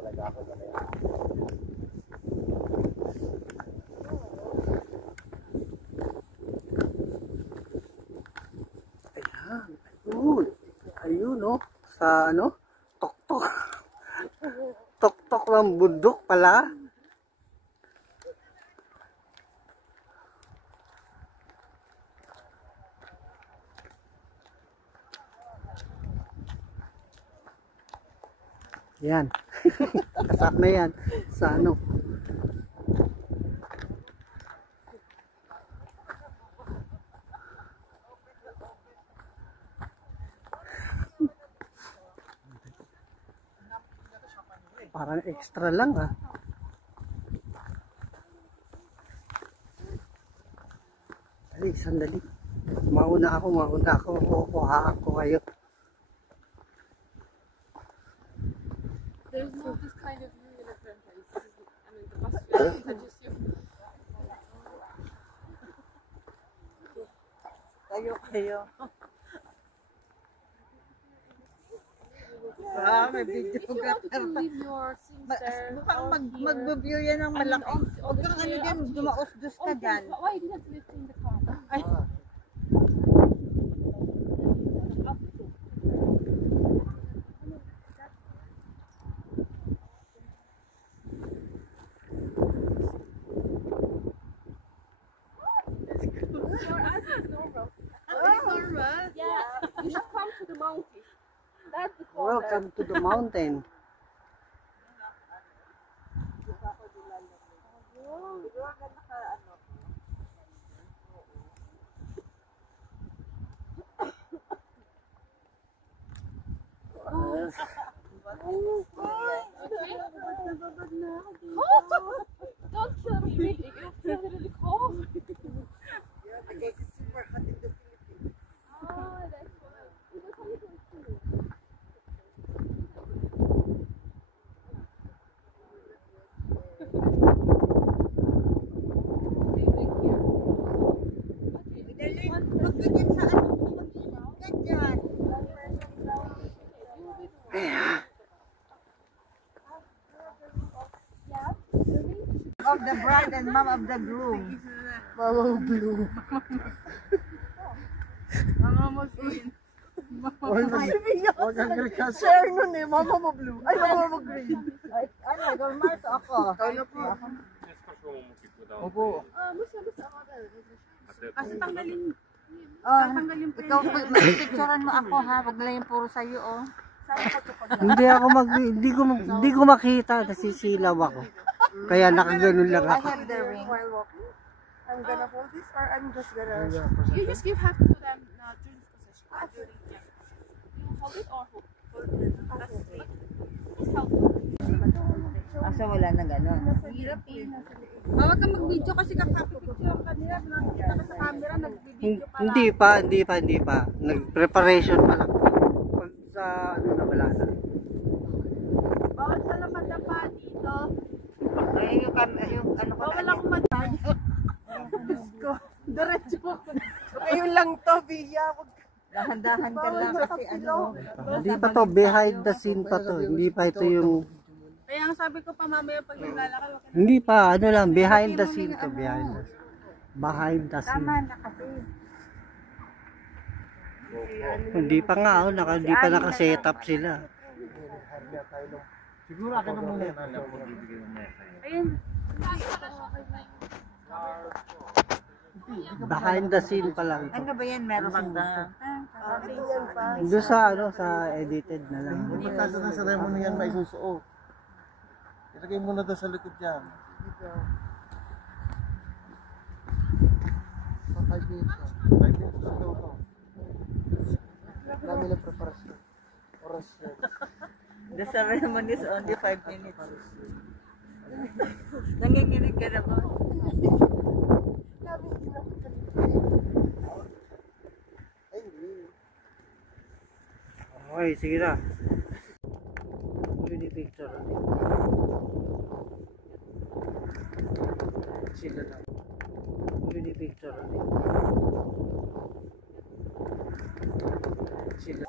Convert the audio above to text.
Ayan, ayun. Ayun, no? Sa ano? Tok-tok. Tok-tok ng bundok pala. Yan. Kasama yan sa ano. Parang extra lang ah. Dali, sandali. Mauna ako. Kukuhaan ko kayo. There's no this kind of view in a different place. I mean, the bus is just you. Kayo. May video If you wanted to leave your things there, mukhang mag-view yan ng malaki. Huwag kang ano din, dumaos-dus ka dyan. Why you didn't lift in the car? Ay. For us, it's normal. It's normal? Yeah. You should come to the mountain. That's the corner. Welcome to the mountain. Don't kill me. It's really cold. Because it's super hot in the Philippines. Ah, that's why. Look how you can see. Huwag ka dyan sa ano. Huwag dyan. Of the bride and mom of the groom. Mama blue. Mama mo green. Huwag ang grikas. Share nun eh, mama mo blue. Ay, mama mo green. Ay, nag-mars ako. Kaya po. Opo. Kasi tanggalin. Ikaw, picturean mo ako ha. Wag lang yung puro sa'yo oh. Hindi ko makita kasi silaw ako. Kaya nakaganon lang I ako. have the ring. While walking, I'm gonna hold this or I'm just gonna... You just give half to them during this position. During, yeah. You hold it or hold? Just help them. Asa wala na gano'n. Hirap eh. Huwag kang mag-video kasi kakapipicture ka nila. Nakikita ka sa camera, nag-video pa lang. Hindi pa. Nag-preparation pa lang. Pag sa ano na wala na. Bawal sa lamadapa dito. Ay, yung ano ko Bawal akong matay. Diretso ako. Ayun lang to, Bia. dahan-dahan ka lang kasi ano. Hindi pa to, behind the scene pa to. Hindi pa ito yung... Kaya ang sabi ko pa mamaya pag naglalakad. Hindi pa, ano lang, behind the scene to. Behind the scene. Tama na kasi. Hindi pa nga, hindi pa naka-set up sila. Siguro akin na muna. Ayun. Behind the scene pa lang. Ano ba yan? Meron bang Doon sa sa edited na lang. Kung pagkasa na sa remo na yan, may susuo. Ilagay mo na doon sa likod yan. 5 minutes. 5 minutes lang daw to. Dami lang preparasyon. Oras yan. The ceremony is only 5 minutes. Nanginginig ka na ba? Okay, sige na. Hindi picture. Sila na. Hindi picture. Sila.